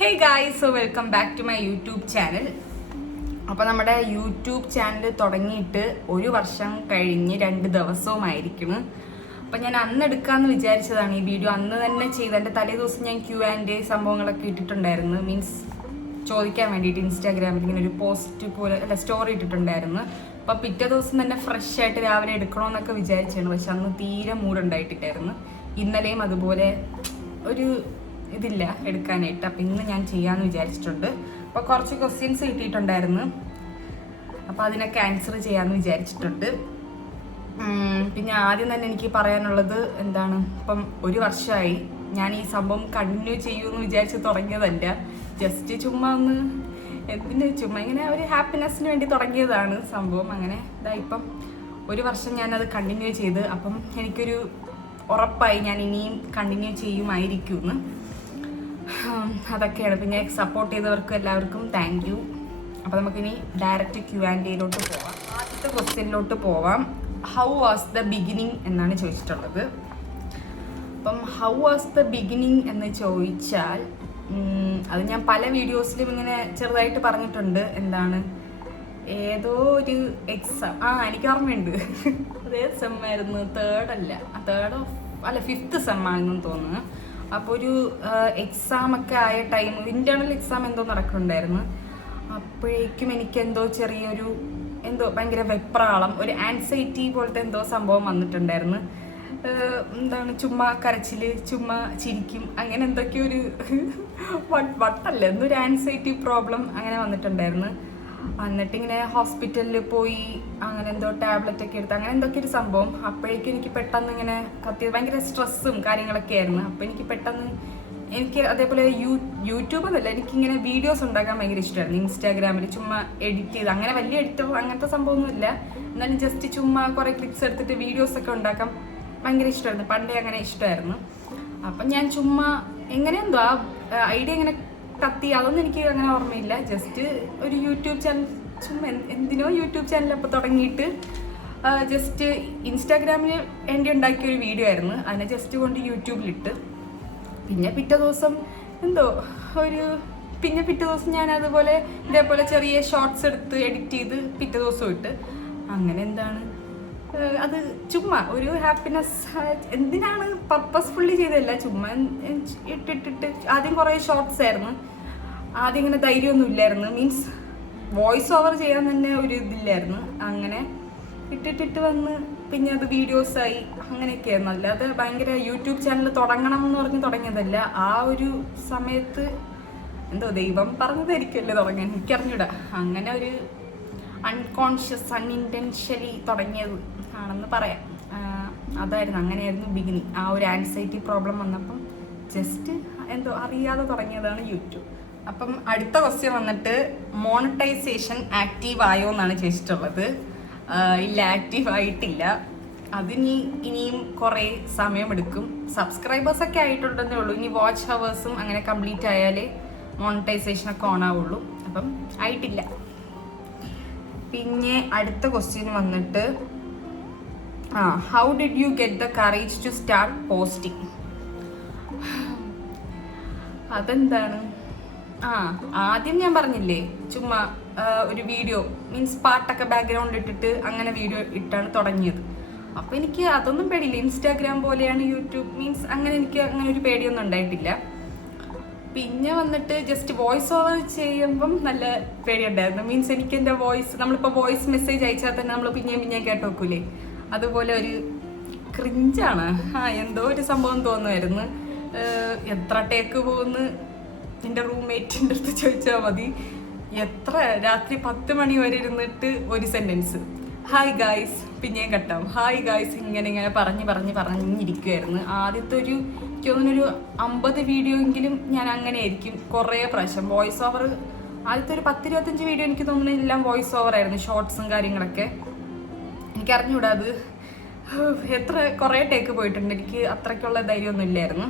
Hey guys, so welcome back to my YouTube channel. അപ്പോൾ നമ്മുടെ YouTube channel തുടങ്ങിയിട്ട് 1 വർഷം കഴിഞ്ഞ് 2 ദിവസവുമായിരിക്കുന്നു. അപ്പം ഞാൻ അന്ന് എടുക്കാമെന്ന് വിചാരിച്ചതാണ് ഈ വീഡിയോ. അന്ന് തന്നെ ചെയ്ത് എൻ്റെ തലേ ദിവസം ഞാൻ Q&A സംഭവങ്ങളൊക്കെ ഇട്ടിട്ടുണ്ടായിരുന്നു. മീൻസ് ചോദിക്കാൻ വേണ്ടിയിട്ട് ഇൻസ്റ്റാഗ്രാമിൽ ഇങ്ങനെ ഒരു പോസ്റ്റ് പോലെ അല്ല സ്റ്റോറി ഇട്ടിട്ടുണ്ടായിരുന്നു. അപ്പോൾ പിറ്റേ ദിവസം തന്നെ ഫ്രഷ് ആയിട്ട് രാവിലെ എടുക്കണമെന്നൊക്കെ വിചാരിച്ചാണ്. പക്ഷെ അന്ന് തീരെ മൂടുണ്ടായിട്ടില്ലായിരുന്നു. ഇന്നലെയും അതുപോലെ ഒരു ഇതില്ല എടുക്കാനായിട്ട്. അപ്പം ഇന്ന് ഞാൻ ചെയ്യാമെന്ന് വിചാരിച്ചിട്ടുണ്ട്. അപ്പോൾ കുറച്ച് ക്വസ്റ്റ്യൻസ് കിട്ടിയിട്ടുണ്ടായിരുന്നു. അപ്പോൾ അതിനൊക്കെ ആൻസർ ചെയ്യാമെന്ന് വിചാരിച്ചിട്ടുണ്ട്. പിന്നെ ആദ്യം തന്നെ എനിക്ക് പറയാനുള്ളത് എന്താണ്, ഇപ്പം 1 വർഷമായി ഞാൻ ഈ സംഭവം കണ്ടിന്യൂ ചെയ്യുമെന്ന് വിചാരിച്ച് തുടങ്ങിയതല്ല. ജസ്റ്റ് ചുമ്മാ ഒന്ന് ചുമ്മാ ഇങ്ങനെ ഒരു ഹാപ്പിനെസ്സിന് വേണ്ടി തുടങ്ങിയതാണ് സംഭവം. അങ്ങനെ ഇപ്പം 1 വർഷം ഞാനത് കണ്ടിന്യൂ ചെയ്ത്. അപ്പം എനിക്കൊരു ഉറപ്പായി ഞാൻ ഇനിയും കണ്ടിന്യൂ ചെയ്യുമായിരിക്കുമെന്ന്. അതൊക്കെയാണ്. പിന്നെ സപ്പോർട്ട് ചെയ്തവർക്കും എല്ലാവർക്കും താങ്ക് യു. അപ്പോൾ നമുക്കിനി ഡയറക്റ്റ് Q&Aയിലോട്ട് പോവാം. ആദ്യത്തെ ക്വസ്റ്റ്യനിലോട്ട് പോവാം. ഹൗ വാസ് ദ ബിഗിനിങ് എന്നാണ് ചോദിച്ചിട്ടുള്ളത്. അപ്പം ഹൗ വാസ് ദ ബിഗിനിങ് എന്ന് ചോദിച്ചാൽ അത് ഞാൻ പല വീഡിയോസിലും ഇങ്ങനെ ചെറുതായിട്ട് പറഞ്ഞിട്ടുണ്ട്. എന്താണ്, ഏതോ ഒരു എക്സാം എനിക്ക് ഓർമ്മയുണ്ട്. അതേ സെമ്മായിരുന്നു, ഫിഫ്ത്ത് സെമ്മാണെന്ന് തോന്നുന്നു. അപ്പോൾ ഒരു എക്സാമൊക്കെ ആയ ടൈം, ഇൻറ്റേർണൽ എക്സാം എന്തോ നടക്കുന്നുണ്ടായിരുന്നു. അപ്പോഴേക്കും എനിക്കെന്തോ ചെറിയൊരു ഭയങ്കര വെപ്രാളം, ഒരു ആൻസൈറ്റി പോലത്തെ എന്തോ സംഭവം വന്നിട്ടുണ്ടായിരുന്നു. എന്താണ്, ചുമ്മാ കരച്ചില്, ചുമ്മാ ചിരിക്കും, അങ്ങനെ എന്തൊക്കെയോ ഒരു വട്ടല്ല എന്തൊരു ആൻസൈറ്റി പ്രോബ്ലം അങ്ങനെ വന്നിട്ടുണ്ടായിരുന്നു. എന്നിട്ടിങ്ങനെ ഹോസ്പിറ്റലിൽ പോയി അങ്ങനെ എന്തോ ടാബ്ലറ്റ് ഒക്കെ എടുത്ത് അങ്ങനെ എന്തൊക്കെ ഒരു സംഭവം. അപ്പോഴേക്കും എനിക്ക് പെട്ടെന്ന് ഇങ്ങനെ ഭയങ്കര സ്ട്രെസ്സും കാര്യങ്ങളൊക്കെ ആയിരുന്നു. അപ്പോൾ എനിക്ക് അതേപോലെ യൂട്യൂബ് എന്നല്ല, എനിക്കിങ്ങനെ വീഡിയോസ് ഉണ്ടാക്കാൻ ഭയങ്കര ഇഷ്ടമായിരുന്നു. ഇൻസ്റ്റാഗ്രാമിൽ ചുമ്മാ എഡിറ്റ് ചെയ്ത്, അങ്ങനെ വലിയ എഡിറ്റർ അങ്ങനത്തെ സംഭവമൊന്നുമില്ല, എന്നാലും ജസ്റ്റ് ചുമ്മാ കുറേ ക്ലിപ്സ് എടുത്തിട്ട് വീഡിയോസൊക്കെ ഉണ്ടാക്കാൻ ഭയങ്കര ഇഷ്ടമായിരുന്നു. പണ്ടേ അങ്ങനെ ഇഷ്ടമായിരുന്നു. അപ്പം ഞാൻ ചുമ്മാ എങ്ങനെയെന്തോ ആ ഐഡിയ ഇങ്ങനെ കത്തി, അതൊന്നും എനിക്ക് അങ്ങനെ ഓർമ്മയില്ല. ജസ്റ്റ് ഒരു യൂട്യൂബ് ചാനൽ, ചുമ്മാ എന്തിനോ യൂട്യൂബ് ചാനൽ അപ്പോൾ തുടങ്ങിയിട്ട് ജസ്റ്റ് ഇൻസ്റ്റാഗ്രാമിൽ വേണ്ടി ഉണ്ടാക്കിയ ഒരു വീഡിയോ ആയിരുന്നു. അതിനെ ജസ്റ്റ് കൊണ്ട് യൂട്യൂബിലിട്ട്. പിന്നെ പിറ്റേ ദിവസം ഞാൻ അതുപോലെ ഇതേപോലെ ചെറിയ ഷോർട്സ് എടുത്ത് എഡിറ്റ് ചെയ്ത് പിറ്റേ ദിവസം ഇട്ട്. അങ്ങനെ അത് ചുമ്മാ ഒരു ഹാപ്പിനെസ്, എന്തിനാണ് പർപ്പസ്ഫുള്ളി ചെയ്തതല്ല, ചുമ്മാ ഇട്ടിട്ടിട്ട്. ആദ്യം കുറേ ഷോർട്സ് ആയിരുന്നു. ആദ്യം ഇങ്ങനെ ധൈര്യമൊന്നും ഇല്ലായിരുന്നു. മീൻസ് വോയിസ് ഓവർ ചെയ്യാൻ തന്നെ ഒരു ഇതില്ലായിരുന്നു. അങ്ങനെ ഇട്ടിട്ട് വന്ന് പിന്നെ അത് വീഡിയോസായി, അങ്ങനെയൊക്കെയായിരുന്നു. അല്ലാതെ ഭയങ്കര യൂട്യൂബ് ചാനൽ തുടങ്ങണം എന്ന് പറഞ്ഞ് തുടങ്ങിയതല്ല. ആ ഒരു സമയത്ത് ദൈവം പറഞ്ഞതായിരിക്കുമല്ലേ തുടങ്ങാൻ, എനിക്കറിഞ്ഞൂടാ. അങ്ങനെ ഒരു അൺകോൺഷ്യസ് അൺഇൻറ്റൻഷ്യലി തുടങ്ങിയത് ആണെന്ന് പറയാം. അതായിരുന്നു, അങ്ങനെയായിരുന്നു ബിഗിനിങ്. ആ ഒരു ആൻസൈറ്റി പ്രോബ്ലം വന്നപ്പം ജസ്റ്റ് അറിയാതെ തുടങ്ങിയതാണ് യൂട്യൂബ്. അപ്പം അടുത്ത ക്വസ്റ്റ്യൻ വന്നിട്ട്, മോണിറ്റൈസേഷൻ ആക്റ്റീവ് ആയോ എന്നാണ് ചോദിച്ചിട്ടുള്ളത്. ഇല്ല, ആക്റ്റീവ് ആയിട്ടില്ല. ഇനിയും കുറേ സമയമെടുക്കും. സബ്സ്ക്രൈബേഴ്സൊക്കെ ആയിട്ടുണ്ടെന്നേ ഉള്ളൂ. ഇനി വാച്ച് ഹവേഴ്സും അങ്ങനെ കംപ്ലീറ്റ് ആയാലേ മോണിറ്റൈസേഷനൊക്കെ ഓൺ ആവുള്ളൂ. അപ്പം ആയിട്ടില്ല. പിന്നെ അടുത്ത ക്വസ്റ്റ്യൻ വന്നിട്ട്, how did you get the courage to start posting? അതെന്താണ്, ആദ്യം ഞാൻ പറഞ്ഞില്ലേ, ചുമ്മാ ഒരു വീഡിയോ, മീൻസ് പാട്ടൊക്കെ ബാക്ക്ഗ്രൗണ്ട് ഇട്ടിട്ട് അങ്ങനെ വീഡിയോ ഇട്ടാണ് തുടങ്ങിയത്. അപ്പോൾ എനിക്ക് അതൊന്നും പേടിയില്ല. ഇൻസ്റ്റാഗ്രാം പോലെയാണ് യൂട്യൂബ്, മീൻസ് അങ്ങനെ എനിക്ക് അങ്ങനെ ഒരു പേടിയൊന്നും ഉണ്ടായിട്ടില്ല. പിന്നെ വന്നിട്ട് ജസ്റ്റ് വോയിസ് ഓവർ ചെയ്യുമ്പം നല്ല പേടിയുണ്ടായിരുന്നു. മീൻസ് എനിക്ക് എൻ്റെ വോയിസ്, നമ്മളിപ്പോൾ വോയിസ് മെസ്സേജ് അയച്ചാൽ തന്നെ നമ്മൾ പിന്നെയും കേട്ട് നോക്കൂലേ, അതുപോലെ ഒരു ക്രിഞ്ചാണ്. എന്തോ ഒരു സംഭവം തോന്നുമായിരുന്നു. എത്ര ടേക്ക് പോകുന്നു എൻ്റെ റൂംമേറ്റിൻ്റെ അടുത്ത് ചോദിച്ചാൽ മതി. രാത്രി 10 മണി വരെ ഇരുന്നിട്ട് ഒരു സെൻറ്റൻസ്, ഹായ് ഗായ്സ്, പിന്നെയും കട്ടാവും, ഹായ് ഗായ്സ്, ഇങ്ങനെ പറഞ്ഞിരിക്കുമായിരുന്നു. ആദ്യത്തെ എനിക്ക് തോന്നുന്നൊരു 50 വീഡിയോ എങ്കിലും ഞാൻ അങ്ങനെ ആയിരിക്കും കുറേ പ്രാവശ്യം വോയിസ് ഓവർ. ആദ്യത്തെ ഒരു 10-25 വീഡിയോ എനിക്ക് തോന്നുന്നു എല്ലാം വോയിസ് ഓവർ ആയിരുന്നു, ഷോർട്സും കാര്യങ്ങളൊക്കെ. എനിക്കറിഞ്ഞൂടാ അത് കുറേ ടേക്ക് പോയിട്ടുണ്ട്. എനിക്ക് അത്രയ്ക്കുള്ള ധൈര്യമൊന്നും ഇല്ലായിരുന്നു.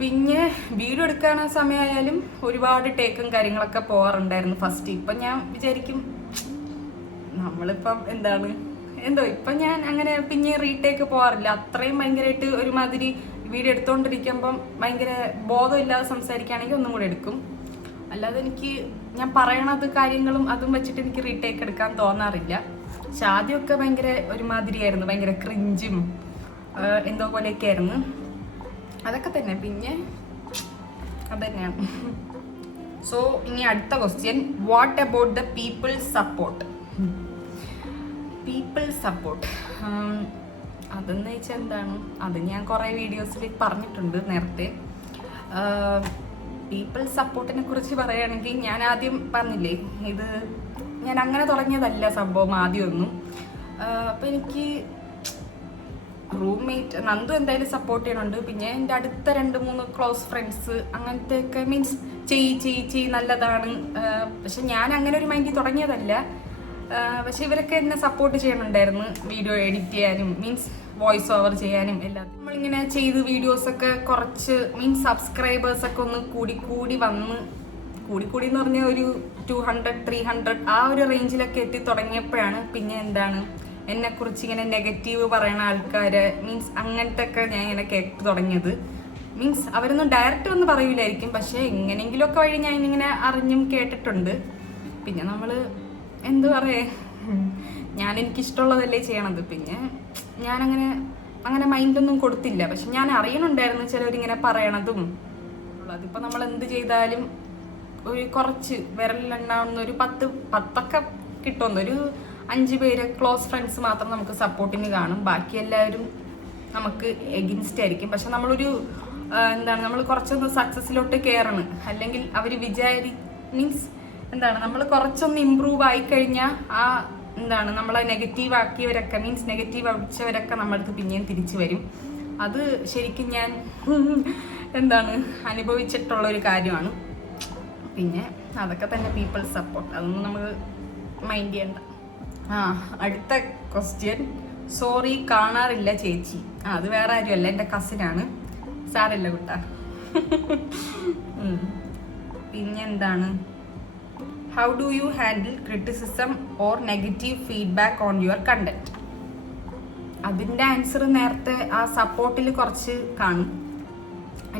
പിന്നെ വീഡിയോ എടുക്കാൻ സമയമായാലും ഒരുപാട് ടേക്കും കാര്യങ്ങളൊക്കെ പോകാറുണ്ടായിരുന്നു ഫസ്റ്റ്. ഇപ്പം ഞാൻ വിചാരിക്കും, നമ്മളിപ്പം ഇപ്പം ഞാൻ അങ്ങനെ പിന്നെ റീടേക്ക് പോകാറില്ല. അത്രയും ഭയങ്കരമായിട്ട് ഒരുമാതിരി വീഡിയോ എടുത്തുകൊണ്ടിരിക്കുമ്പം ഭയങ്കര ബോധമില്ലാതെ സംസാരിക്കുകയാണെങ്കിൽ ഒന്നും കൂടെ എടുക്കും. അല്ലാതെ എനിക്ക് ഞാൻ പറയണത് കാര്യങ്ങളും അതും വെച്ചിട്ട് എനിക്ക് റീടേക്ക് എടുക്കാൻ തോന്നാറില്ല. പക്ഷെ ആദ്യമൊക്കെ ഭയങ്കര ഒരുമാതിരിയായിരുന്നു, ഭയങ്കര ക്രിഞ്ചും എന്തോ പോലെയൊക്കെ ആയിരുന്നു. അതൊക്കെ തന്നെ, പിന്നെ അതന്നെയാണ്. സോ ഇനി അടുത്ത question, what about the people support? People support അതെന്ന് വെച്ചാൽ എന്താണ്? അത് ഞാൻ കുറേ വീഡിയോസിൽ പറഞ്ഞിട്ടുണ്ട് നേരത്തെ. പീപ്പിൾ സപ്പോർട്ടിനെ കുറിച്ച് പറയുകയാണെങ്കിൽ, ഞാൻ ആദ്യം പറഞ്ഞില്ലേ, ഇത് ഞാൻ അങ്ങനെ തുടങ്ങിയതല്ല സംഭവം ആദ്യമൊന്നും. അപ്പം എനിക്ക് റൂംമേറ്റ് നന്ദു എന്തായാലും സപ്പോർട്ട് ചെയ്യണുണ്ട്. പിന്നെ എൻ്റെ അടുത്ത 2-3 ക്ലോസ് ഫ്രണ്ട്സ് അങ്ങനത്തെയൊക്കെ മീൻസ് ചെയ്യ് നല്ലതാണ്. പക്ഷെ ഞാൻ അങ്ങനെ ഒരു മൈൻഡിൽ തുടങ്ങിയതല്ല. പക്ഷെ ഇവരൊക്കെ എന്നെ സപ്പോർട്ട് ചെയ്യണുണ്ടായിരുന്നു, വീഡിയോ എഡിറ്റ് ചെയ്യാനും മീൻസ് വോയിസ് ഓവർ ചെയ്യാനും എല്ലാം. നമ്മളിങ്ങനെ ചെയ്ത് വീഡിയോസൊക്കെ കുറച്ച് മീൻസ് സബ്സ്ക്രൈബേഴ്സൊക്കെ ഒന്ന് കൂടി വന്ന് കൂടി എന്ന് പറഞ്ഞാൽ ഒരു 200-300 ആ ഒരു റേഞ്ചിലൊക്കെ എത്തി തുടങ്ങിയപ്പോഴാണ് പിന്നെ എന്താണ് എന്നെക്കുറിച്ച് ഇങ്ങനെ നെഗറ്റീവ് പറയുന്ന ആൾക്കാര് മീൻസ് അങ്ങനത്തെ ഒക്കെ ഞാൻ ഇങ്ങനെ കേട്ട് തുടങ്ങിയത്. മീൻസ് അവരൊന്നും ഡയറക്റ്റ് ഒന്നും പറയൂലായിരിക്കും, പക്ഷെ എങ്ങനെയെങ്കിലുമൊക്കെ വഴി ഞാൻ ഇങ്ങനെ അറിഞ്ഞും കേട്ടിട്ടുണ്ട്. പിന്നെ നമ്മൾ എന്തു പറയേ, ഞാൻ എനിക്കിഷ്ടമുള്ളതല്ലേ ചെയ്യണത്. പിന്നെ ഞാനങ്ങനെ മൈൻഡൊന്നും കൊടുത്തില്ല. പക്ഷെ ഞാൻ അറിയണുണ്ടായിരുന്നു ചിലവരിങ്ങനെ പറയണതും. അതിപ്പോൾ നമ്മൾ എന്ത് ചെയ്താലും ഒരു കുറച്ച് വിരലിലെണ്ണാവുന്ന ഒരു 10 കിട്ടുമെന്ന്, ഒരു 5 പേര് ക്ലോസ് ഫ്രണ്ട്സ് മാത്രം നമുക്ക് സപ്പോർട്ടിന് കാണും. ബാക്കി എല്ലാവരും നമുക്ക് എഗിൻസ്റ്റ് ആയിരിക്കും. പക്ഷെ നമ്മളൊരു നമ്മൾ കുറച്ചൊന്ന് സക്സസ്സിലോട്ട് കയറണം, അല്ലെങ്കിൽ അവർ മീൻസ് നമ്മൾ കുറച്ചൊന്ന് ഇമ്പ്രൂവ് ആയിക്കഴിഞ്ഞാൽ ആ നമ്മളെ നെഗറ്റീവ് ആക്കിയവരൊക്കെ മീൻസ് നെഗറ്റീവ് അടിച്ചവരൊക്കെ നമ്മളടുത്ത് പിന്നെയും തിരിച്ചു വരും. അത് ശരിക്കും ഞാൻ അനുഭവിച്ചിട്ടുള്ളൊരു കാര്യമാണ്. പിന്നെ അതൊക്കെ തന്നെ പീപ്പിൾ സപ്പോർട്ട്, അതൊന്നും നമ്മൾ മൈൻഡ് ചെയ്യണ്ട. അടുത്ത ക്വസ്റ്റ്യൻ, സോറി കാണാറില്ല ചേച്ചി. അത് വേറെ ആരുമല്ല, എൻ്റെ കസിനാണ്. സാരല്ല കുട്ടാ. പിന്നെന്താണ്, how do you handle criticism or negative feedback on your content? അതിൻ്റെ ആൻസർ നേരത്തെ ആ സപ്പോർട്ടിൽ കുറച്ച് കാണും.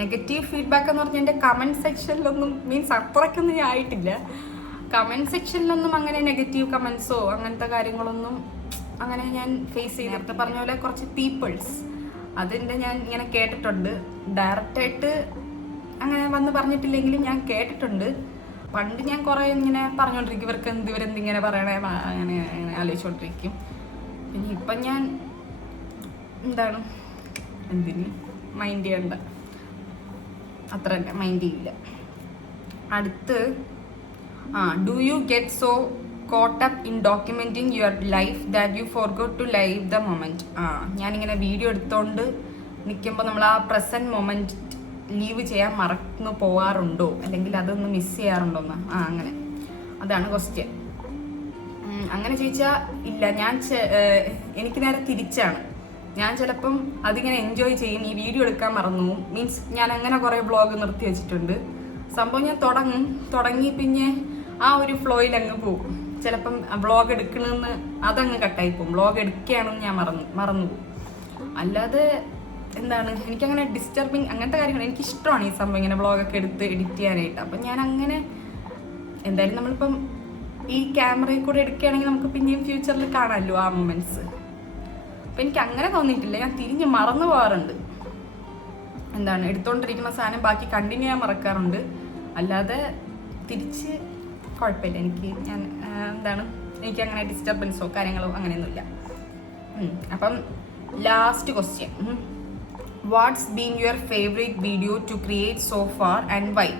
നെഗറ്റീവ് ഫീഡ്ബാക്ക് എന്ന് പറഞ്ഞാൽ എൻ്റെ കമൻറ്റ് സെക്ഷനിലൊന്നും മീൻസ് അത്രയ്ക്കൊന്നും ഞാൻ ആയിട്ടില്ല. കമൻറ്റ് സെക്ഷനിലൊന്നും അങ്ങനെ നെഗറ്റീവ് കമൻസോ അങ്ങനത്തെ കാര്യങ്ങളൊന്നും അങ്ങനെ ഞാൻ ഫേസ് ചെയ്ത് നേരത്തെ പറഞ്ഞ പോലെ കുറച്ച് പീപ്പിൾസ് അതിൻ്റെ ഞാൻ ഇങ്ങനെ കേട്ടിട്ടുണ്ട്. ഡയറക്റ്റായിട്ട് അങ്ങനെ വന്ന് പറഞ്ഞിട്ടില്ലെങ്കിലും ഞാൻ കേട്ടിട്ടുണ്ട്. പണ്ട് ഞാൻ കുറേ ഇങ്ങനെ പറഞ്ഞുകൊണ്ടിരിക്കും, ഇവരെന്തിങ്ങനെ പറയണേ അങ്ങനെ ആലോചിച്ചുകൊണ്ടിരിക്കും. പിന്നെ ഇപ്പം ഞാൻ എന്തിന് മൈൻഡ് ചെയ്യണ്ട, അത്ര തന്നെ മൈൻഡ് ചെയ്യില്ല. അടുത്ത്, do you get so caught up in documenting your life that you forgot to live the moment? ഞാനിങ്ങനെ വീഡിയോ എടുത്തോണ്ട് നിൽക്കുമ്പോൾ നമ്മൾ ആ പ്രസൻറ്റ് മൊമെൻറ്റ് ലീവ് ചെയ്യാൻ മറന്നു പോകാറുണ്ടോ, അല്ലെങ്കിൽ അതൊന്ന് മിസ് ചെയ്യാറുണ്ടോന്ന്? അങ്ങനെ അതാണ് ക്വസ്റ്റ്യൻ. അങ്ങനെ ചോദിച്ചാൽ ഇല്ല. എനിക്ക് നേരെ തിരിച്ചാണ്. ഞാൻ ചിലപ്പം അതിങ്ങനെ എൻജോയ് ചെയ്യും, ഈ വീഡിയോ എടുക്കാൻ മറന്നു മീൻസ് ഞാൻ അങ്ങനെ കുറേ വ്ളോഗ് നിർത്തി വെച്ചിട്ടുണ്ട്. സംഭവം ഞാൻ തുടങ്ങി പിന്നെ ആ ഒരു ഫ്ലോയിൽ അങ്ങ് പോകും. ചിലപ്പം വ്ളോഗ് എടുക്കണമെന്ന് അതങ്ങ് കട്ടായി പോകും. വ്ളോഗ് എടുക്കുകയാണെന്ന് ഞാൻ മറന്നു പോകും. അല്ലാതെ എനിക്കങ്ങനെ ഡിസ്റ്റർബിങ് അങ്ങനത്തെ കാര്യങ്ങൾ എനിക്കിഷ്ടമാണ്. ഈ സംഭവം ഇങ്ങനെ വ്ളോഗൊക്കെ എടുത്ത് എഡിറ്റ് ചെയ്യാനായിട്ട്. അപ്പം ഞാൻ അങ്ങനെ എന്തായാലും നമ്മളിപ്പം ഈ ക്യാമറയിൽ കൂടെ എടുക്കുകയാണെങ്കിൽ നമുക്ക് പിന്നെയും ഫ്യൂച്ചറിൽ കാണാമല്ലോ ആ മൊമെൻറ്റ്സ്. അപ്പം എനിക്ക് അങ്ങനെ തോന്നിയിട്ടില്ല. ഞാൻ തിരിഞ്ഞ് മറന്നു പോകാറുണ്ട്. എടുത്തുകൊണ്ടിരിക്കുന്ന സാധനം ബാക്കി കണ്ടിന്യൂ ചെയ്യാൻ മറക്കാറുണ്ട്. അല്ലാതെ തിരിച്ച് കുഴപ്പമില്ല. എനിക്ക് അങ്ങനെ ഡിസ്റ്റർബൻസോ കാര്യങ്ങളോ അങ്ങനെയൊന്നുമില്ല. അപ്പം last question, what's been your favourite video to create so far and why?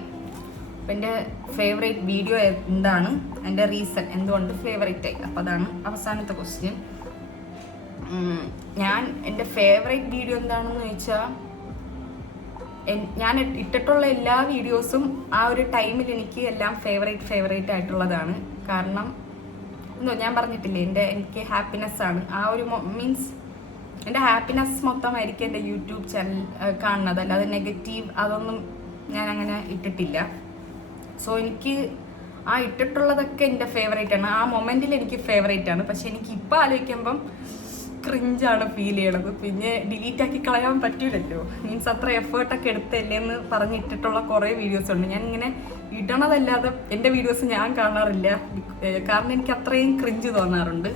അപ്പം എൻ്റെ ഫേവറേറ്റ് വീഡിയോ എന്താണ്, എൻ്റെ റീസൺ എന്തുകൊണ്ട് ഫേവറേറ്റ് ആയി, അപ്പോൾ അതാണ് അവസാനത്തെ ക്വസ്റ്റ്യൻ. എൻ്റെ ഫേവറേറ്റ് വീഡിയോ എന്താണെന്ന് ചോദിച്ചാൽ, ഞാൻ ഇട്ടിട്ടുള്ള എല്ലാ വീഡിയോസും ആ ഒരു ടൈമിൽ എനിക്ക് എല്ലാം ഫേവറേറ്റ് ആയിട്ടുള്ളതാണ്. കാരണം ഞാൻ പറഞ്ഞിട്ടില്ലേ, എനിക്ക് ഹാപ്പിനെസ് ആണ് ആ ഒരു മീൻസ് എൻ്റെ ഹാപ്പിനെസ് മൊത്തമായിരിക്കും എൻ്റെ യൂട്യൂബ് ചാനൽ കാണുന്നത്. അല്ലാതെ നെഗറ്റീവ് അതൊന്നും ഞാൻ അങ്ങനെ ഇട്ടിട്ടില്ല. സോ എനിക്ക് ആ ഇട്ടിട്ടുള്ളതൊക്കെ എൻ്റെ ഫേവറേറ്റ് ആണ്. ആ മൊമെൻറ്റിൽ എനിക്ക് ഫേവറേറ്റ് ആണ്. പക്ഷെ എനിക്ക് ഇപ്പോൾ ആലോചിക്കുമ്പം ക്രിഞ്ചാണ് ഫീൽ ചെയ്യണത്. പിന്നെ ഡിലീറ്റ് ആക്കി കളയാൻ പറ്റൂലല്ലോ, മീൻസ് അത്ര എഫേർട്ടൊക്കെ എടുത്തല്ലേ എന്ന് പറഞ്ഞിട്ടിട്ടുള്ള കുറേ വീഡിയോസ് ഉണ്ട്. ഞാൻ ഇങ്ങനെ ഇടണതല്ലാതെ എൻ്റെ വീഡിയോസ് ഞാൻ കാണാറില്ല, കാരണം എനിക്ക് അത്രയും ക്രിഞ്ച് തോന്നാറുണ്ട്.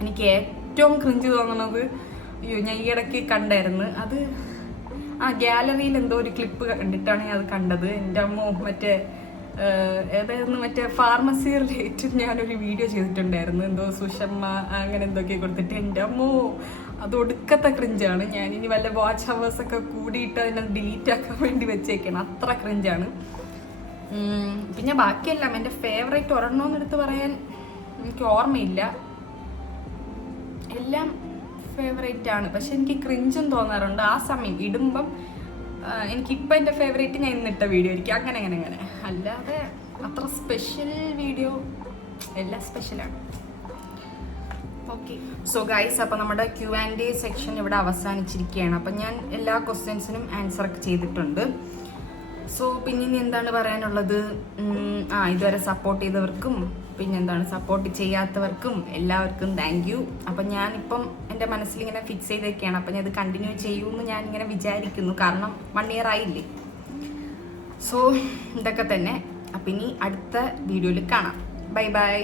എനിക്ക് ഏറ്റവും ക്രിഞ്ച് തോന്നുന്നത് ഞാൻ ഈ ഇടയ്ക്ക് കണ്ടായിരുന്നു, അത് ഗാലറിയിൽ എന്തോ ഒരു ക്ലിപ്പ് കണ്ടിട്ടാണ് ഞാൻ അത് കണ്ടത്. എൻ്റെ അമ്മോ മറ്റേ ഏതായിരുന്നു, മറ്റേ ഫാർമസി റിലേറ്റഡ് ഞാനൊരു വീഡിയോ ചെയ്തിട്ടുണ്ടായിരുന്നു, എന്തോ സുഷമ്മ അങ്ങനെ എന്തൊക്കെ കൊടുത്തിട്ട്. എൻ്റെ അമ്മോ അത് ഒടുക്കത്തെ ക്രിഞ്ചാണ്. ഞാനിനി വല്ല വാച്ച് ഹവേഴ്സൊക്കെ കൂടിയിട്ട് അതിനെ ഡിലീറ്റ് ആക്കാൻ വേണ്ടി വെച്ചേക്കണം, അത്ര ക്രിഞ്ചാണ്. പിന്നെ ബാക്കിയെല്ലാം എൻ്റെ ഫേവറേറ്റ് ഒരെണ്ണമെന്നെടുത്ത് പറയാൻ എനിക്ക് ഓർമ്മയില്ല, എല്ലാം ഫേവറേറ്റ് ആണ്. പക്ഷെ എനിക്ക് ക്രിഞ്ചും തോന്നാറുണ്ട് ആ സമയം ഇടുമ്പം. എനിക്കിപ്പോൾ എൻ്റെ ഫേവറേറ്റ് ഞാൻ ഇന്നിട്ട വീഡിയോ ആയിരിക്കും, അങ്ങനെ അല്ലാതെ അത്ര സ്പെഷ്യൽ വീഡിയോ എല്ലാം സ്പെഷ്യലാണ്. ഓക്കെ, സോ ഗൈസ്, അപ്പോൾ നമ്മുടെ Q&A സെക്ഷൻ ഇവിടെ അവസാനിച്ചിരിക്കുകയാണ്. അപ്പം ഞാൻ എല്ലാ ക്വസ്റ്റ്യൻസിനും ആൻസറൊക്കെ ചെയ്തിട്ടുണ്ട്. സോ പിന്നെ ഇനി എന്താണ് പറയാനുള്ളത്, ഇതുവരെ സപ്പോർട്ട് ചെയ്തവർക്കും പിന്നെന്താണ് സപ്പോർട്ട് ചെയ്യാത്തവർക്കും എല്ലാവർക്കും താങ്ക് യു. അപ്പം ഞാനിപ്പം എൻ്റെ മനസ്സിലിങ്ങനെ ഫിക്സ് ചെയ്തൊക്കെയാണ്, അപ്പം ഞാൻ ഇത് കണ്ടിന്യൂ ചെയ്യുമെന്ന് ഞാനിങ്ങനെ വിചാരിക്കുന്നു, കാരണം 1 year ആയില്ലേ. സോ ഇതൊക്കെ തന്നെ. അപ്പം ഇനി അടുത്ത വീഡിയോയിൽ കാണാം. Bye bye.